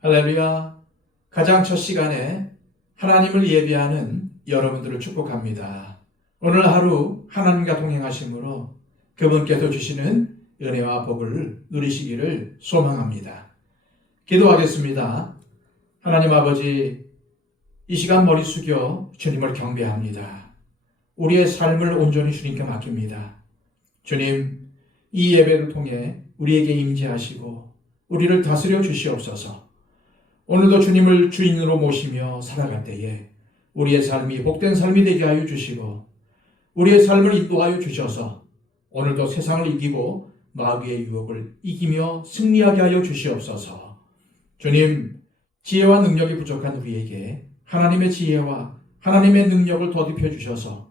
할렐루야. 가장 첫 시간에 하나님을 예배하는 여러분들을 축복합니다. 오늘 하루 하나님과 동행하심으로 그분께서 주시는 은혜와 복을 누리시기를 소망합니다. 기도하겠습니다. 하나님 아버지, 이 시간 머리 숙여 주님을 경배합니다. 우리의 삶을 온전히 주님께 맡깁니다. 주님, 이 예배를 통해 우리에게 임재하시고 우리를 다스려 주시옵소서. 오늘도 주님을 주인으로 모시며 살아갈 때에 우리의 삶이 복된 삶이 되게 하여 주시고 우리의 삶을 인도하여 주셔서 오늘도 세상을 이기고 마귀의 유혹을 이기며 승리하게 하여 주시옵소서. 주님, 지혜와 능력이 부족한 우리에게 하나님의 지혜와 하나님의 능력을 더딥혀 주셔서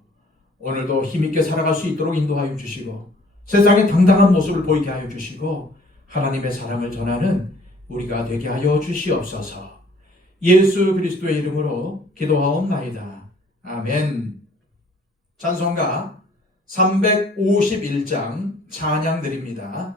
오늘도 힘있게 살아갈 수 있도록 인도하여 주시고 세상에 당당한 모습을 보이게 하여 주시고 하나님의 사랑을 전하는 우리가 되게 하여 주시옵소서. 예수 그리스도의 이름으로 기도하옵나이다. 아멘. 찬송가 351장 찬양 드립니다.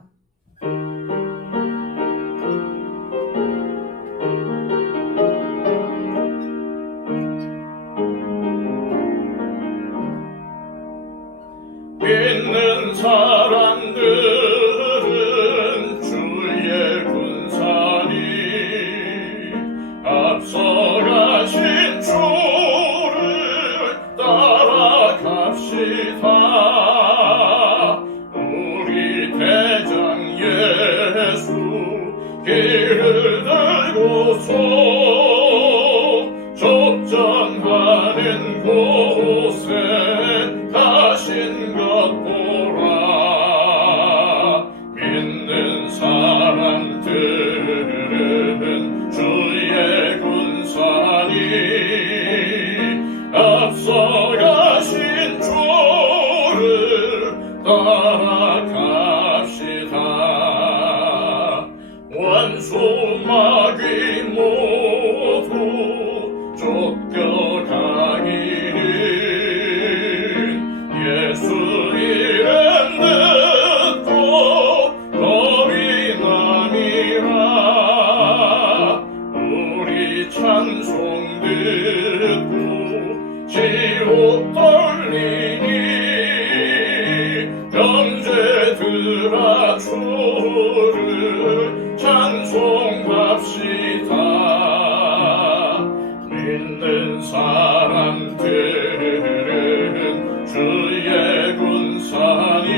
믿는 사람들은 주의 군사니 앞서가신 주를 따라갑시다. 우리 대장 예수 길을 들고서 접전하는 곳에 가신 것 보라. 믿는 사람들은 주의 군사니 앞서가신 주를 따라갑시다. 원수 마귀 모두 쫓겨가기를 예수 이름 듣고 겁이 남이라. 우리 찬송 듣고 지옥 떨리니 형제들아 주를 찬송합시다. 믿는 사람들은 주의 군사니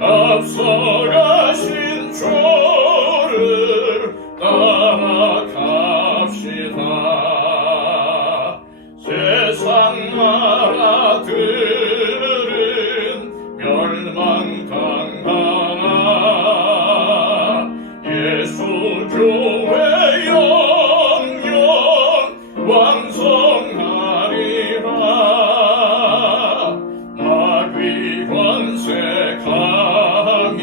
앞서가신 주를 따라갑시다. 세상 나라들은 멸망당하나 예수 교회 영영 왕성하리라. 마귀 권세 감히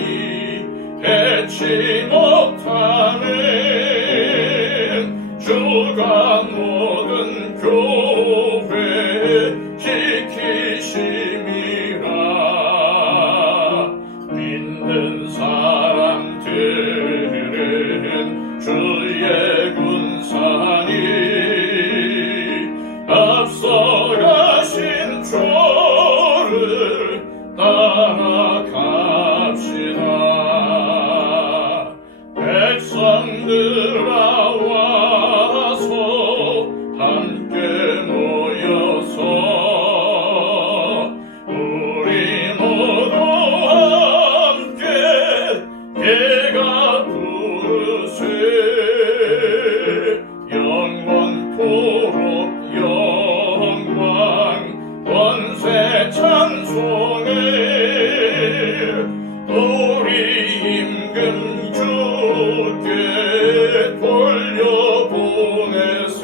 해치 못하는 주가 모든 교회 지키심이라. 믿는 사람들은 주의 군사니 앞서가신 주를 따라갑시다. 백성들아 와서 함께 모여서 우리 모두 함께 예가 부르세. 영원토록 영광 권세 찬송해. 우리 임금 주께 돌려보내세.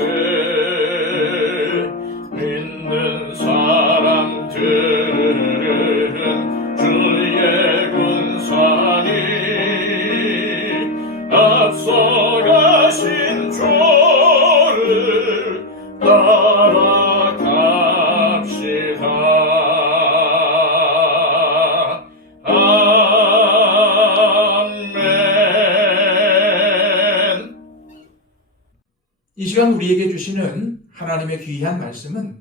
믿는 사람들은 주의 군사니 앞서가신 주를 따라갑시다. 아멘. 이 시간 우리에게 주시는 하나님의 귀한 말씀은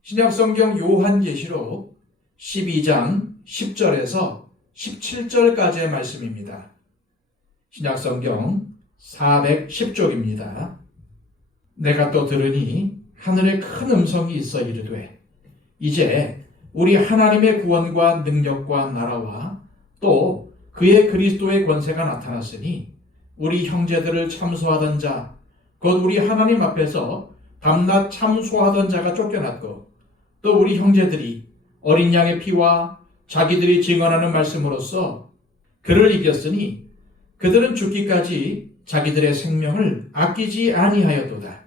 신약성경 요한계시록 12장 10절에서 17절까지의 말씀입니다. 신약성경 410쪽입니다. 내가 또 들으니 하늘에 큰 음성이 있어 이르되 이제 우리 하나님의 구원과 능력과 나라와 또 그의 그리스도의 권세가 나타났으니 우리 형제들을 참소하던 자 곧 우리 하나님 앞에서 밤낮 참소하던 자가 쫓겨났고 또 우리 형제들이 어린 양의 피와 자기들이 증언하는 말씀으로써 그를 이겼으니 그들은 죽기까지 자기들의 생명을 아끼지 아니하였도다.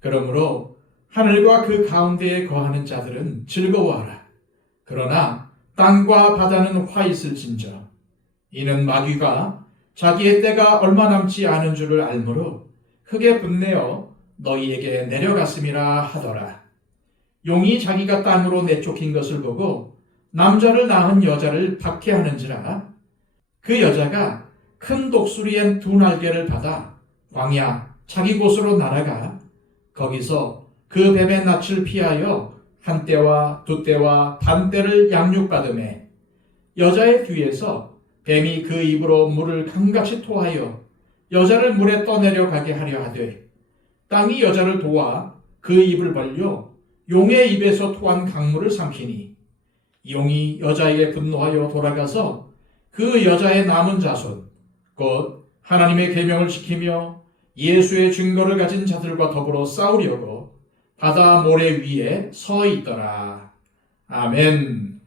그러므로 하늘과 그 가운데에 거하는 자들은 즐거워하라. 그러나 땅과 바다는 화 있을진저 이는 마귀가 자기의 때가 얼마 남지 않은 줄을 알므로 크게 분내어 너희에게 내려갔음이라 하더라. 용이 자기가 땅으로 내쫓긴 것을 보고 남자를 낳은 여자를 박해하는지라 그 여자가 큰 독수리의 두 날개를 받아 광야 자기 곳으로 날아가 거기서 그 뱀의 낯을 피하여 한 때와 두 때와 반 때를 양육받으매 여자의 뒤에서 뱀이 그 입으로 물을 강같이 토하여 여자를 물에 떠내려 가게 하려 하되 땅이 여자를 도와 그 입을 벌려 용의 입에서 토한 강물을 삼키니 용이 여자에게 분노하여 돌아가서 그 여자의 남은 자손 곧 하나님의 계명을 지키며 예수의 증거를 가진 자들과 더불어 싸우려고 바다 모래 위에 서 있더라. 아멘.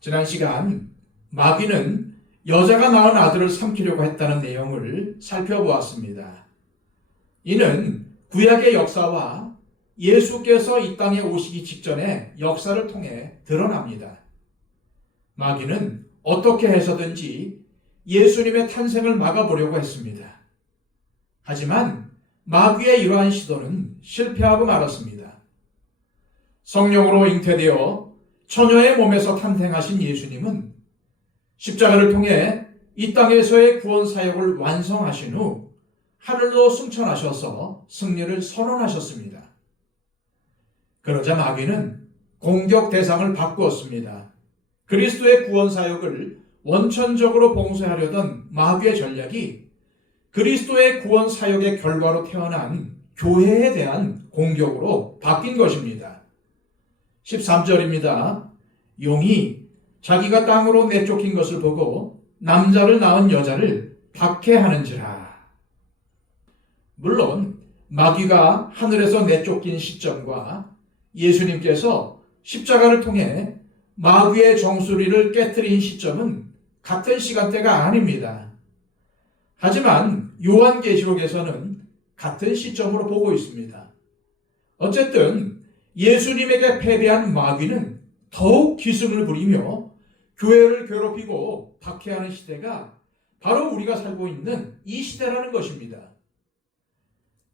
지난 시간 마귀는 여자가 낳은 아들을 삼키려고 했다는 내용을 살펴보았습니다. 이는 구약의 역사와 예수께서 이 땅에 오시기 직전의 역사를 통해 드러납니다. 마귀는 어떻게 해서든지 예수님의 탄생을 막아보려고 했습니다. 하지만 마귀의 이러한 시도는 실패하고 말았습니다. 성령으로 잉태되어 처녀의 몸에서 탄생하신 예수님은 십자가를 통해 이 땅에서의 구원 사역을 완성하신 후 하늘로 승천하셔서 승리를 선언하셨습니다. 그러자 마귀는 공격 대상을 바꾸었습니다. 그리스도의 구원 사역을 원천적으로 봉쇄하려던 마귀의 전략이 그리스도의 구원 사역의 결과로 태어난 교회에 대한 공격으로 바뀐 것입니다. 13절입니다. 용이 자기가 땅으로 내쫓긴 것을 보고 남자를 낳은 여자를 박해하는지라. 물론 마귀가 하늘에서 내쫓긴 시점과 예수님께서 십자가를 통해 마귀의 정수리를 깨뜨린 시점은 같은 시간대가 아닙니다. 하지만 요한계시록에서는 같은 시점으로 보고 있습니다. 어쨌든 예수님에게 패배한 마귀는 더욱 기승을 부리며 교회를 괴롭히고 박해하는 시대가 바로 우리가 살고 있는 이 시대라는 것입니다.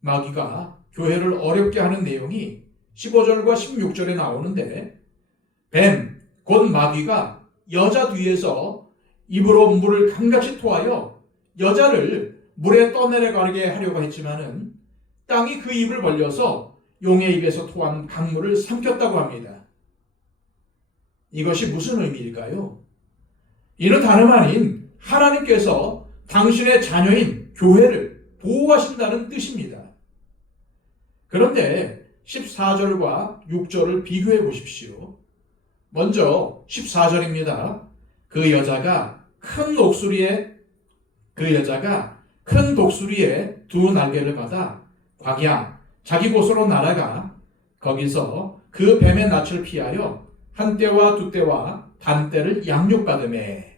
마귀가 교회를 어렵게 하는 내용이 15절과 16절에 나오는데 뱀, 곧 마귀가 여자 뒤에서 입으로 물을 강같이 토하여 여자를 물에 떠내려가게 하려고 했지만은 땅이 그 입을 벌려서 용의 입에서 토한 강물을 삼켰다고 합니다. 이것이 무슨 의미일까요? 이는 다름 아닌 하나님께서 당신의 자녀인 교회를 보호하신다는 뜻입니다. 그런데 14절과 6절을 비교해 보십시오. 먼저 14절입니다. 그 여자가 큰 독수리의 두 날개를 받아 광야 자기 곳으로 날아가 거기서 그 뱀의 낯을 피하여 한 때와 두 때와 반 때를 양육받으매.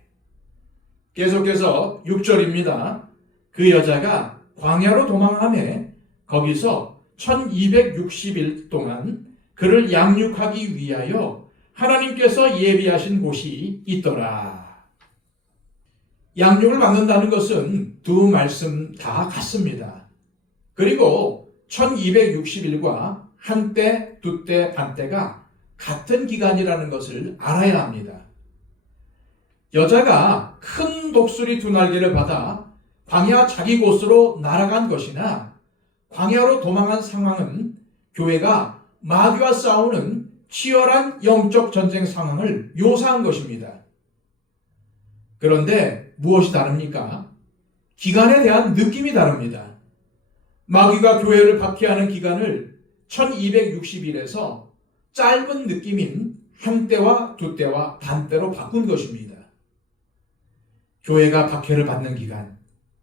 계속해서 6절입니다. 그 여자가 광야로 도망하매 거기서 1260일 동안 그를 양육하기 위하여 하나님께서 예비하신 곳이 있더라. 양육을 받는다는 것은 두 말씀 다 같습니다. 그리고 1260일과 한 때, 두 때, 반 때가 같은 기간이라는 것을 알아야 합니다. 여자가 큰 독수리 2날개를 받아 광야 자기 곳으로 날아간 것이나 광야로 도망한 상황은 교회가 마귀와 싸우는 치열한 영적 전쟁 상황을 묘사한 것입니다. 그런데 무엇이 다릅니까? 기간에 대한 느낌이 다릅니다. 마귀가 교회를 박해하는 기간을 1260일에서 짧은 느낌인 한때와 두때와 반때로 바꾼 것입니다. 교회가 박해를 받는 기간,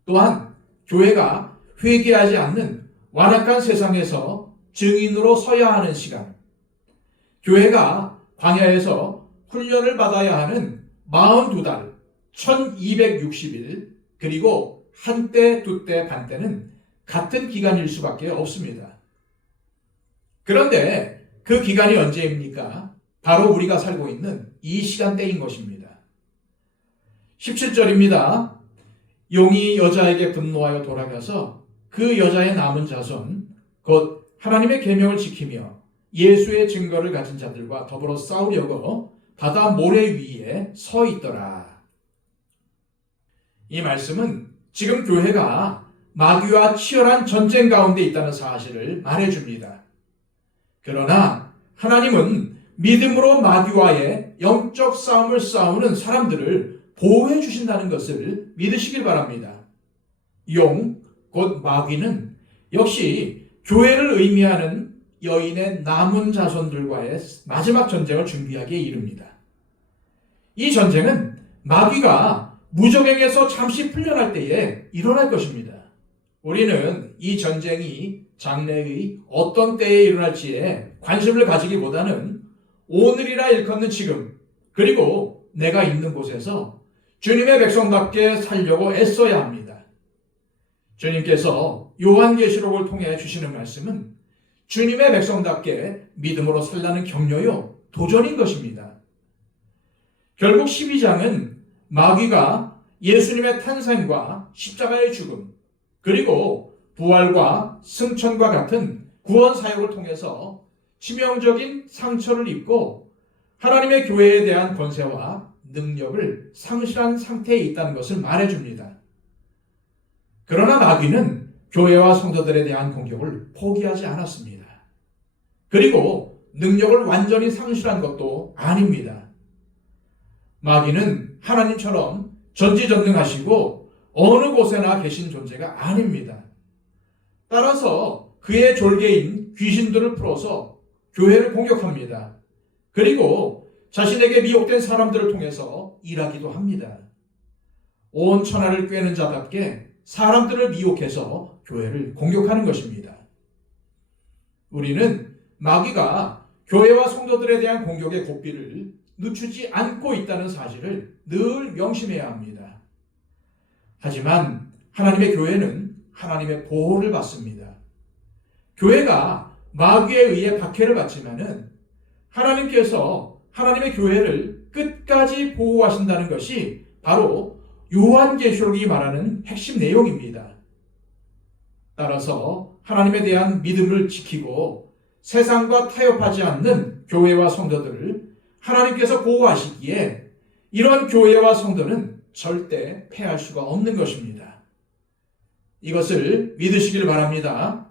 또한 교회가 회개하지 않는 완악한 세상에서 증인으로 서야 하는 시간, 교회가 광야에서 훈련을 받아야 하는 42달, 1260일, 그리고 한때, 두때, 반때는 같은 기간일 수밖에 없습니다. 그런데 그 기간이 언제입니까? 바로 우리가 살고 있는 이 시간대인 것입니다. 17절입니다. 용이 여자에게 분노하여 돌아가서 그 여자의 남은 자손, 곧 하나님의 계명을 지키며 예수의 증거를 가진 자들과 더불어 싸우려고 바다 모래 위에 서 있더라. 이 말씀은 지금 교회가 마귀와 치열한 전쟁 가운데 있다는 사실을 말해줍니다. 그러나 하나님은 믿음으로 마귀와의 영적 싸움을 싸우는 사람들을 보호해 주신다는 것을 믿으시길 바랍니다. 용, 곧 마귀는 역시 교회를 의미하는 여인의 남은 자손들과의 마지막 전쟁을 준비하기에 이릅니다. 이 전쟁은 마귀가 무적행에서 잠시 풀려날 때에 일어날 것입니다. 우리는 이 전쟁이 장래의 어떤 때에 일어날지에 관심을 가지기보다는 오늘이라 일컫는 지금, 그리고 내가 있는 곳에서 주님의 백성답게 살려고 애써야 합니다. 주님께서 요한계시록을 통해 주시는 말씀은 주님의 백성답게 믿음으로 살라는 격려요, 도전인 것입니다. 결국 12장은 마귀가 예수님의 탄생과 십자가의 죽음, 그리고 부활과 승천과 같은 구원 사역을 통해서 치명적인 상처를 입고 하나님의 교회에 대한 권세와 능력을 상실한 상태에 있다는 것을 말해줍니다. 그러나 마귀는 교회와 성도들에 대한 공격을 포기하지 않았습니다. 그리고 능력을 완전히 상실한 것도 아닙니다. 마귀는 하나님처럼 전지전능하시고 어느 곳에나 계신 존재가 아닙니다. 따라서 그의 졸개인 귀신들을 풀어서 교회를 공격합니다. 그리고 자신에게 미혹된 사람들을 통해서 일하기도 합니다. 온 천하를 꿰는 자답게 사람들을 미혹해서 교회를 공격하는 것입니다. 우리는 마귀가 교회와 성도들에 대한 공격의 고삐를 늦추지 않고 있다는 사실을 늘 명심해야 합니다. 하지만 하나님의 교회는 하나님의 보호를 받습니다. 교회가 마귀에 의해 박해를 받지만은 하나님께서 하나님의 교회를 끝까지 보호하신다는 것이 바로 요한계시록이 말하는 핵심 내용입니다. 따라서 하나님에 대한 믿음을 지키고 세상과 타협하지 않는 교회와 성도들을 하나님께서 보호하시기에 이런 교회와 성도는 절대 패할 수가 없는 것입니다. 이것을 믿으시길 바랍니다.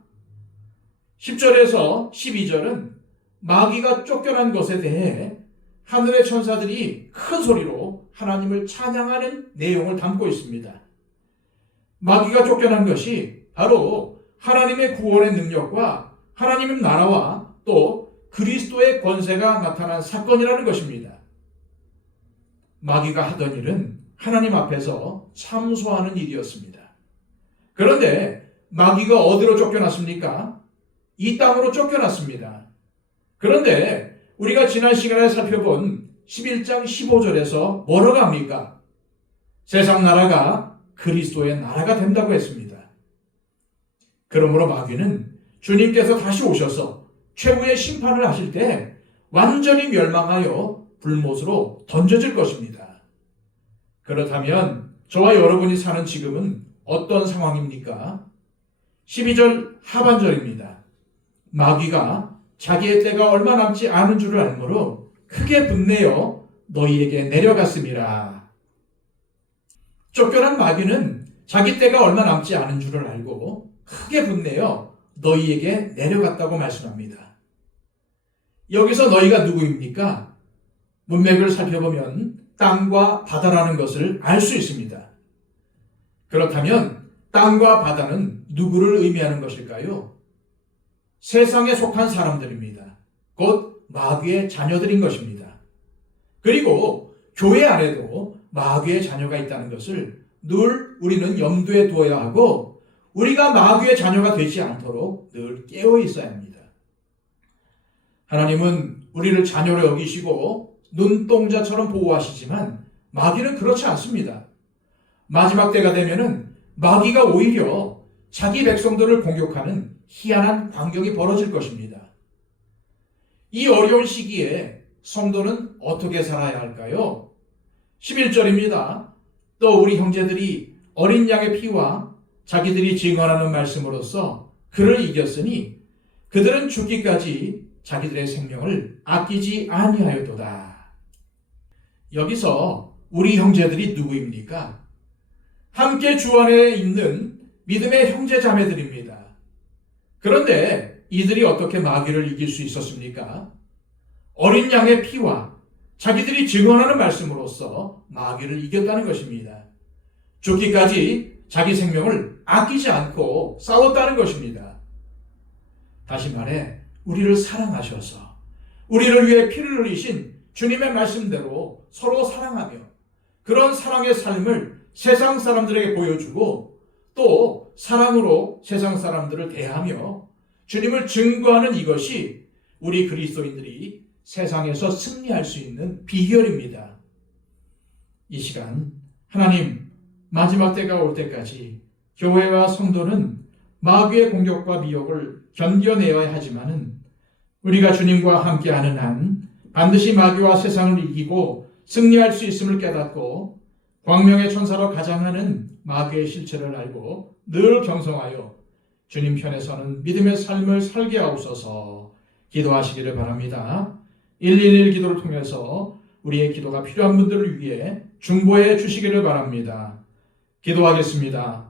10절에서 12절은 마귀가 쫓겨난 것에 대해 하늘의 천사들이 큰 소리로 하나님을 찬양하는 내용을 담고 있습니다. 마귀가 쫓겨난 것이 바로 하나님의 구원의 능력과 하나님의 나라와 또 그리스도의 권세가 나타난 사건이라는 것입니다. 마귀가 하던 일은 하나님 앞에서 참소하는 일이었습니다. 그런데 마귀가 어디로 쫓겨났습니까? 이 땅으로 쫓겨났습니다. 그런데 우리가 지난 시간에 살펴본 11장 15절에서 뭐라고 합니까? 세상 나라가 그리스도의 나라가 된다고 했습니다. 그러므로 마귀는 주님께서 다시 오셔서 최후의 심판을 하실 때 완전히 멸망하여 불못으로 던져질 것입니다. 그렇다면 저와 여러분이 사는 지금은 어떤 상황입니까? 12절 하반절입니다. 마귀가 자기의 때가 얼마 남지 않은 줄을 알므로 크게 분내어 너희에게 내려갔음이라. 쫓겨난 마귀는 자기 때가 얼마 남지 않은 줄을 알고 크게 분내어 너희에게 내려갔다고 말씀합니다. 여기서 너희가 누구입니까? 문맥을 살펴보면 땅과 바다라는 것을 알 수 있습니다. 그렇다면 땅과 바다는 누구를 의미하는 것일까요? 세상에 속한 사람들입니다. 곧 마귀의 자녀들인 것입니다. 그리고 교회 안에도 마귀의 자녀가 있다는 것을 늘 우리는 염두에 두어야 하고 우리가 마귀의 자녀가 되지 않도록 늘 깨어 있어야 합니다. 하나님은 우리를 자녀로 여기시고 눈동자처럼 보호하시지만 마귀는 그렇지 않습니다. 마지막 때가 되면은 마귀가 오히려 자기 백성들을 공격하는 희한한 광경이 벌어질 것입니다. 이 어려운 시기에 성도는 어떻게 살아야 할까요? 11절입니다. 또 우리 형제들이 어린 양의 피와 자기들이 증언하는 말씀으로써 그를 이겼으니 그들은 죽기까지 자기들의 생명을 아끼지 아니하였도다. 여기서 우리 형제들이 누구입니까? 함께 주 안에 있는 믿음의 형제 자매들입니다. 그런데 이들이 어떻게 마귀를 이길 수 있었습니까? 어린 양의 피와 자기들이 증언하는 말씀으로써 마귀를 이겼다는 것입니다. 죽기까지 자기 생명을 아끼지 않고 싸웠다는 것입니다. 다시 말해 우리를 사랑하셔서 우리를 위해 피를 흘리신 주님의 말씀대로 서로 사랑하며 그런 사랑의 삶을 세상 사람들에게 보여주고 또 사랑으로 세상 사람들을 대하며 주님을 증거하는 이것이 우리 그리스도인들이 세상에서 승리할 수 있는 비결입니다. 이 시간 하나님 마지막 때가 올 때까지 교회와 성도는 마귀의 공격과 미혹을 견뎌내어야 하지만은 우리가 주님과 함께하는 한 반드시 마귀와 세상을 이기고 승리할 수 있음을 깨닫고 광명의 천사로 가장하는 마귀의 실체를 알고 늘 경성하여 주님 편에 서는 믿음의 삶을 살게 하옵소서. 기도하시기를 바랍니다. 111 기도를 통해서 우리의 기도가 필요한 분들을 위해 중보해 주시기를 바랍니다. 기도하겠습니다.